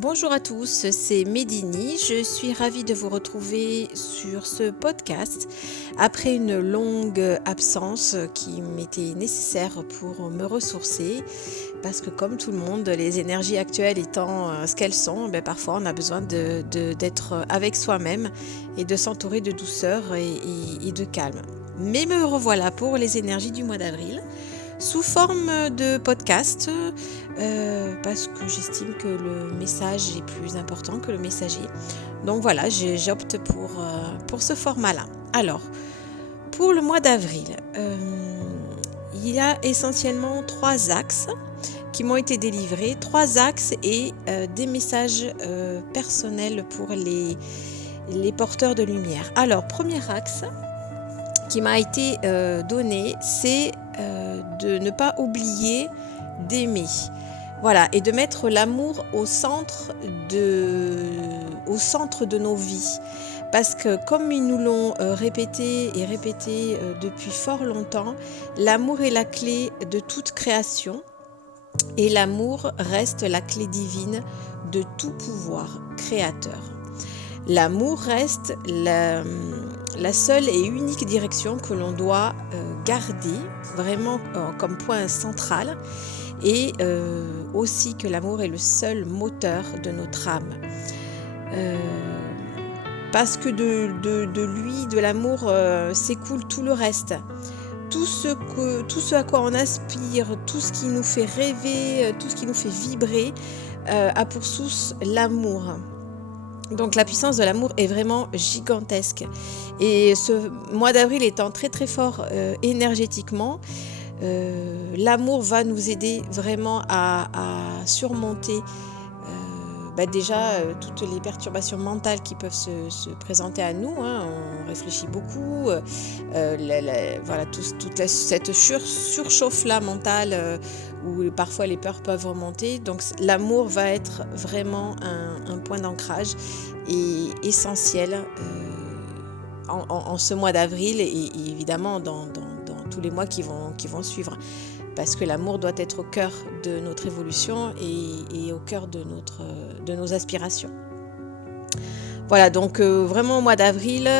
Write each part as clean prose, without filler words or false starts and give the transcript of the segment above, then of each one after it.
Bonjour à tous, c'est Médini. Je suis ravie de vous retrouver sur ce podcast après une longue absence qui m'était nécessaire pour me ressourcer parce que comme tout le monde, les énergies actuelles étant ce qu'elles sont, parfois on a besoin d'être avec soi-même et de s'entourer de douceur et de calme. Mais me revoilà pour les énergies du mois d'avril sous forme de podcast parce que j'estime que le message est plus important que le messager. Donc voilà, j'opte pour ce format-là. Alors, pour le mois d'avril, il y a essentiellement 3 axes qui m'ont été délivrés, 3 axes et des messages personnels pour les porteurs de lumière. Alors, premier axe qui m'a été donné, c'est de ne pas oublier d'aimer. Voilà, et de mettre l'amour au centre de nos vies. Parce que comme ils nous l'ont répété et répété depuis fort longtemps, l'amour est la clé de toute création et l'amour reste la clé divine de tout pouvoir créateur. L'amour reste la seule et unique direction que l'on doit garder vraiment comme point central et aussi que l'amour est le seul moteur de notre âme. Parce que de lui, de l'amour, s'écoule tout le reste. Tout ce à quoi on aspire, tout ce qui nous fait rêver, tout ce qui nous fait vibrer, a pour source l'amour. Donc la puissance de l'amour est vraiment gigantesque. Et ce mois d'avril étant très très fort énergétiquement, l'amour va nous aider vraiment à surmonter déjà toutes les perturbations mentales qui peuvent se présenter à nous. On réfléchit beaucoup, voilà, cette surchauffe-là mentale où parfois les peurs peuvent remonter. Donc l'amour va être vraiment un point d'ancrage et essentiel en ce mois d'avril et évidemment dans tous les mois qui vont suivre. Parce que l'amour doit être au cœur de notre évolution et au cœur de nos aspirations. Voilà, donc vraiment au mois d'avril,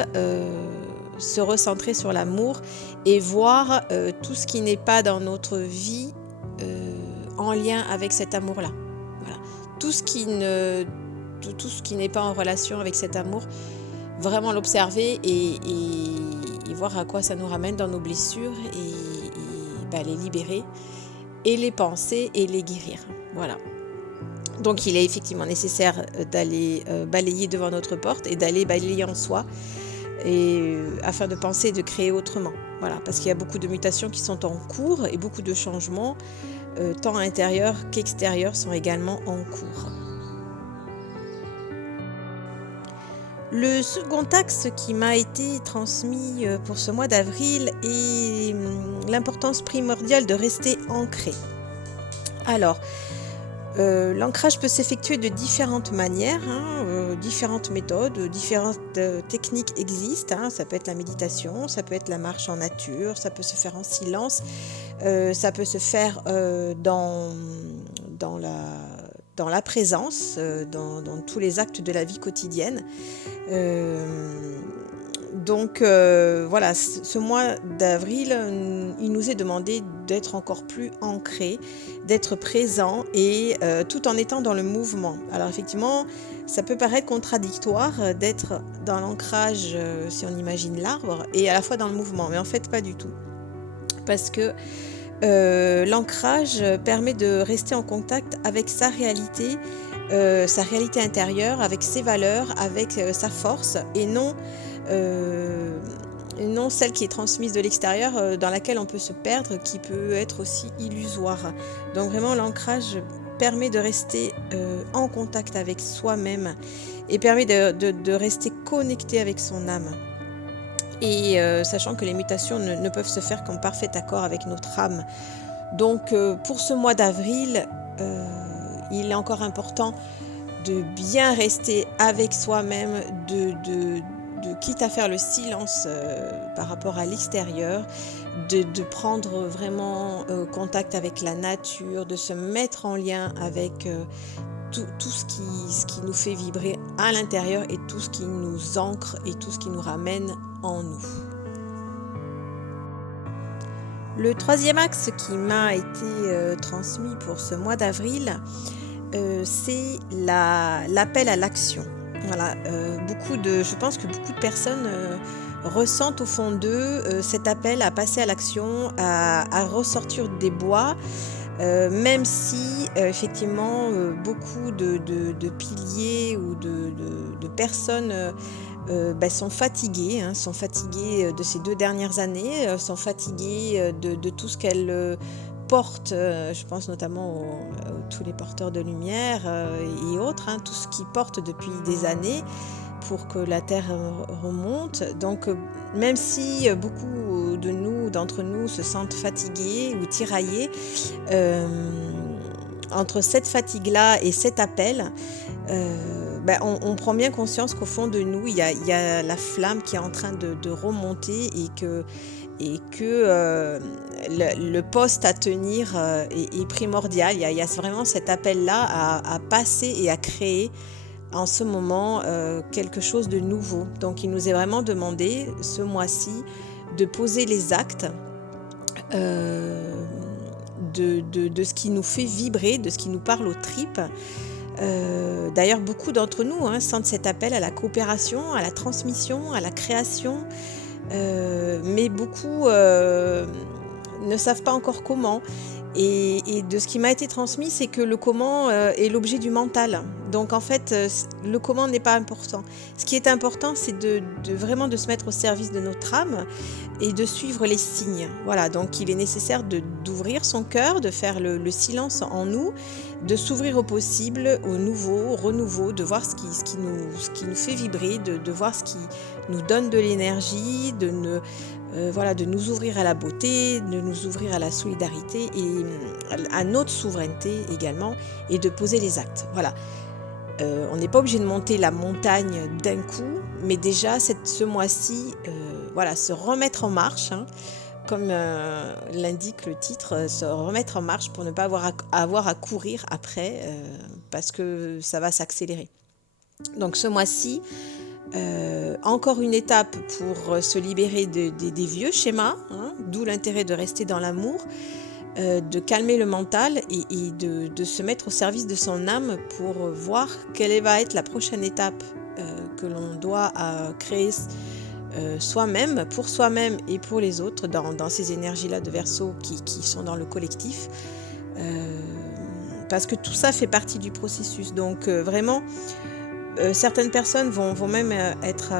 se recentrer sur l'amour et voir tout ce qui n'est pas dans notre vie en lien avec cet amour-là. Voilà. Tout ce qui n'est pas en relation avec cet amour, vraiment l'observer et voir à quoi ça nous ramène dans nos blessures et les libérer et les penser et les guérir. Voilà. Donc il est effectivement nécessaire d'aller balayer devant notre porte et d'aller balayer en soi afin de penser et de créer autrement. Voilà, parce qu'il y a beaucoup de mutations qui sont en cours et beaucoup de changements, tant intérieurs qu'extérieurs, sont également en cours. Le second axe qui m'a été transmis pour ce mois d'avril est l'importance primordiale de rester ancré. Alors, l'ancrage peut s'effectuer de différentes manières, différentes méthodes, différentes techniques existent. Ça peut être la méditation, ça peut être la marche en nature, ça peut se faire en silence, ça peut se faire dans la présence, dans tous les actes de la vie quotidienne. Donc voilà, ce mois d'avril, il nous est demandé d'être encore plus ancré, d'être présent et tout en étant dans le mouvement. Alors effectivement, ça peut paraître contradictoire d'être dans l'ancrage, si on imagine l'arbre, et à la fois dans le mouvement, mais en fait pas du tout. Parce que l'ancrage permet de rester en contact avec sa réalité intérieure, avec ses valeurs, avec sa force et non celle qui est transmise de l'extérieur, dans laquelle on peut se perdre, qui peut être aussi illusoire. Donc vraiment l'ancrage permet de rester en contact avec soi-même et permet de rester connecté avec son âme. Et sachant que les mutations ne peuvent se faire qu'en parfait accord avec notre âme. Donc pour ce mois d'avril, il est encore important de bien rester avec soi-même, de quitte à faire le silence par rapport à l'extérieur, de prendre vraiment contact avec la nature, de se mettre en lien avec tout ce qui nous fait vibrer à l'intérieur et tout ce qui nous ancre et tout ce qui nous ramène en nous. Le troisième axe qui m'a été transmis pour ce mois d'avril, c'est l'appel à l'action. Voilà, je pense que beaucoup de personnes ressentent au fond d'eux cet appel à passer à l'action, à ressortir des bois, même si effectivement beaucoup de piliers ou de personnes sont fatiguées, sont fatiguées de ces 2 dernières années, sont fatiguées de tout ce qu'elles portent, je pense notamment tous les porteurs de lumière et autres, tout ce qu'ils portent depuis des années pour que la Terre remonte. Donc même si beaucoup d'entre nous se sentent fatigués ou tiraillés, entre cette fatigue-là et cet appel, on prend bien conscience qu'au fond de nous, il y a la flamme qui est en train de remonter et que le poste à tenir est primordial. Il y a vraiment cet appel-là à passer et à créer en ce moment quelque chose de nouveau. Donc il nous est vraiment demandé ce mois-ci de poser les actes de ce qui nous fait vibrer, de ce qui nous parle aux tripes. D'ailleurs, beaucoup d'entre nous sentent cet appel à la coopération, à la transmission, à la création, mais beaucoup ne savent pas encore comment. Et de ce qui m'a été transmis, c'est que le comment est l'objet du mental. Donc en fait, le comment n'est pas important. Ce qui est important, c'est vraiment de se mettre au service de notre âme et de suivre les signes. Voilà, donc il est nécessaire d'ouvrir son cœur, de faire le silence en nous, de s'ouvrir au possible, au nouveau, au renouveau, de voir ce qui nous fait vibrer, de voir ce qui nous donne de l'énergie, de nous ouvrir à la beauté, de nous ouvrir à la solidarité et à notre souveraineté également, et de poser les actes. Voilà. On n'est pas obligé de monter la montagne d'un coup, mais déjà ce mois-ci, se remettre en marche, comme l'indique le titre, se remettre en marche pour ne pas avoir à courir après, parce que ça va s'accélérer. Donc ce mois-ci, encore une étape pour se libérer des vieux schémas, d'où l'intérêt de rester dans l'amour, de calmer le mental et de se mettre au service de son âme pour voir quelle va être la prochaine étape que l'on doit créer soi-même, pour soi-même et pour les autres, dans ces énergies-là de Verseau qui sont dans le collectif, parce que tout ça fait partie du processus. Donc vraiment, certaines personnes vont même être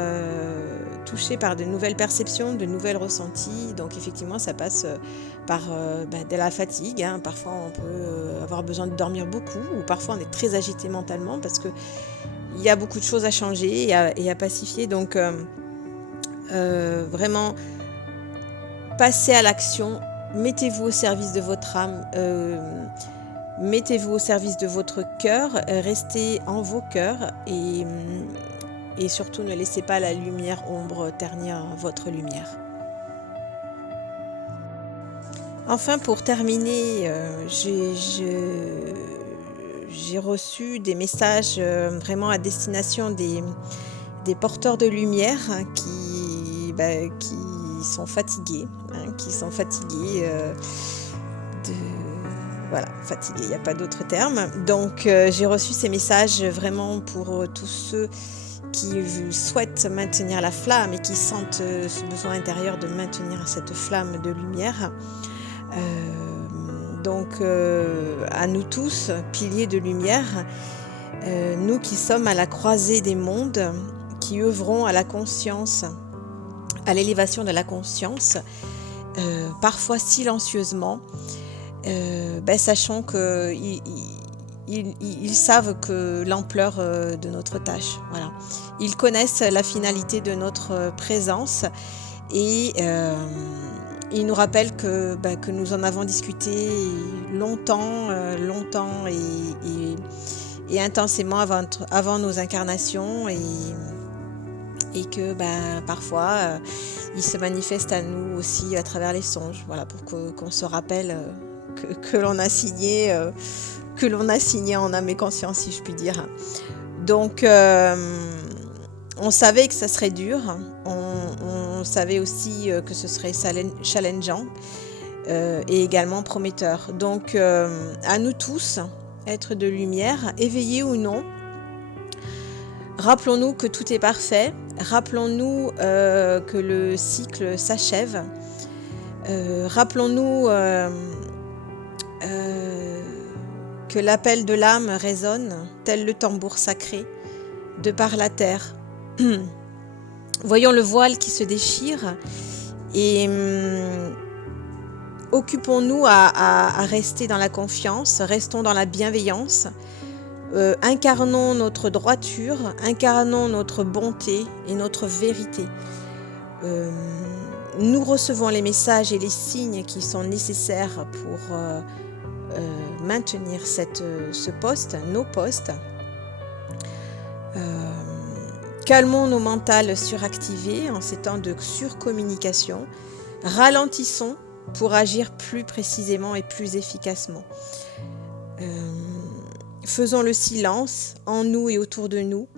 touchées par de nouvelles perceptions, de nouvelles ressentis. Donc effectivement, ça passe par de la fatigue. Parfois, on peut avoir besoin de dormir beaucoup, ou parfois on est très agité mentalement parce que il y a beaucoup de choses à changer et à pacifier. Donc vraiment, passez à l'action, mettez-vous au service de votre âme. Mettez-vous au service de votre cœur, restez en vos cœurs et surtout ne laissez pas la lumière ombre ternir votre lumière. Enfin, pour terminer, j'ai reçu des messages vraiment à destination des porteurs de lumière qui sont fatigués, fatigué, il n'y a pas d'autre terme. Donc j'ai reçu ces messages vraiment pour tous ceux qui souhaitent maintenir la flamme et qui sentent ce besoin intérieur de maintenir cette flamme de lumière. Donc à nous tous, piliers de lumière, nous qui sommes à la croisée des mondes, qui œuvrons à la conscience, à l'élévation de la conscience, parfois silencieusement, sachant qu'ils savent que l'ampleur de notre tâche. Voilà. Ils connaissent la finalité de notre présence et ils nous rappellent que nous en avons discuté longtemps et intensément avant nos incarnations et que parfois ils se manifestent à nous aussi à travers les songes. Voilà, pour qu'on se rappelle que l'on a signé que l'on a signé en âme et conscience, si je puis dire. Donc, on savait que ça serait dur, on savait aussi que ce serait challengeant et également prometteur. Donc, à nous tous, êtres de lumière, éveillés ou non, rappelons-nous que tout est parfait, rappelons-nous que le cycle s'achève, rappelons-nous que l'appel de l'âme résonne, tel le tambour sacré, de par la terre. Voyons le voile qui se déchire et occupons-nous à rester dans la confiance, restons dans la bienveillance, incarnons notre droiture, incarnons notre bonté et notre vérité. Nous recevons les messages et les signes qui sont nécessaires pour maintenir ce poste, nos postes. Calmons nos mentales suractivées en ces temps de surcommunication. Ralentissons pour agir plus précisément et plus efficacement. Faisons le silence en nous et autour de nous.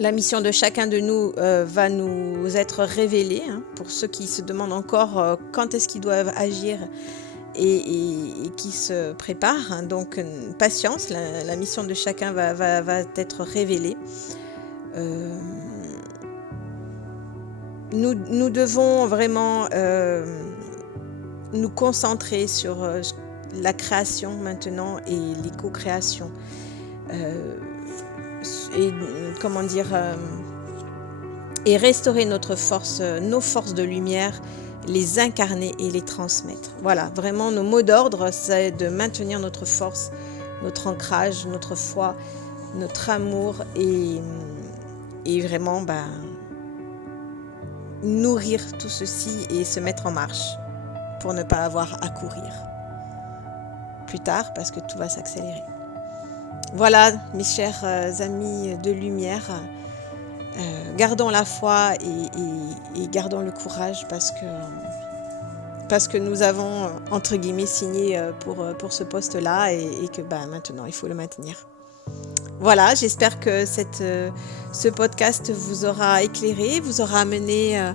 La mission de chacun de nous va nous être révélée. Pour ceux qui se demandent encore quand est-ce qu'ils doivent agir et qui se préparent. Donc, patience, la mission de chacun va être révélée. Nous devons vraiment nous concentrer sur la création maintenant et les co-créations. Et restaurer notre force, nos forces de lumière, les incarner et les transmettre. Voilà, vraiment nos mots d'ordre, c'est de maintenir notre force, notre ancrage, notre foi, notre amour et vraiment nourrir tout ceci et se mettre en marche pour ne pas avoir à courir plus tard parce que tout va s'accélérer. Voilà, mes chers amis de lumière, gardons la foi et gardons le courage parce que nous avons entre guillemets signé pour ce poste-là et que maintenant il faut le maintenir. Voilà, j'espère que ce podcast vous aura éclairé, vous aura amené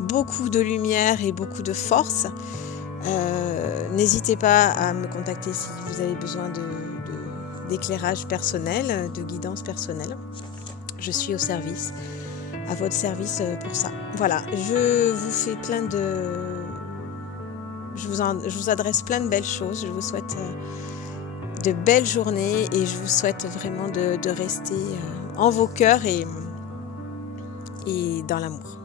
beaucoup de lumière et beaucoup de force. N'hésitez pas à me contacter si vous avez besoin d'éclairage personnel, de guidance personnelle. Je suis à votre service pour ça. Voilà, je vous adresse plein de belles choses. Je vous souhaite de belles journées et je vous souhaite vraiment de rester en vos cœurs et dans l'amour.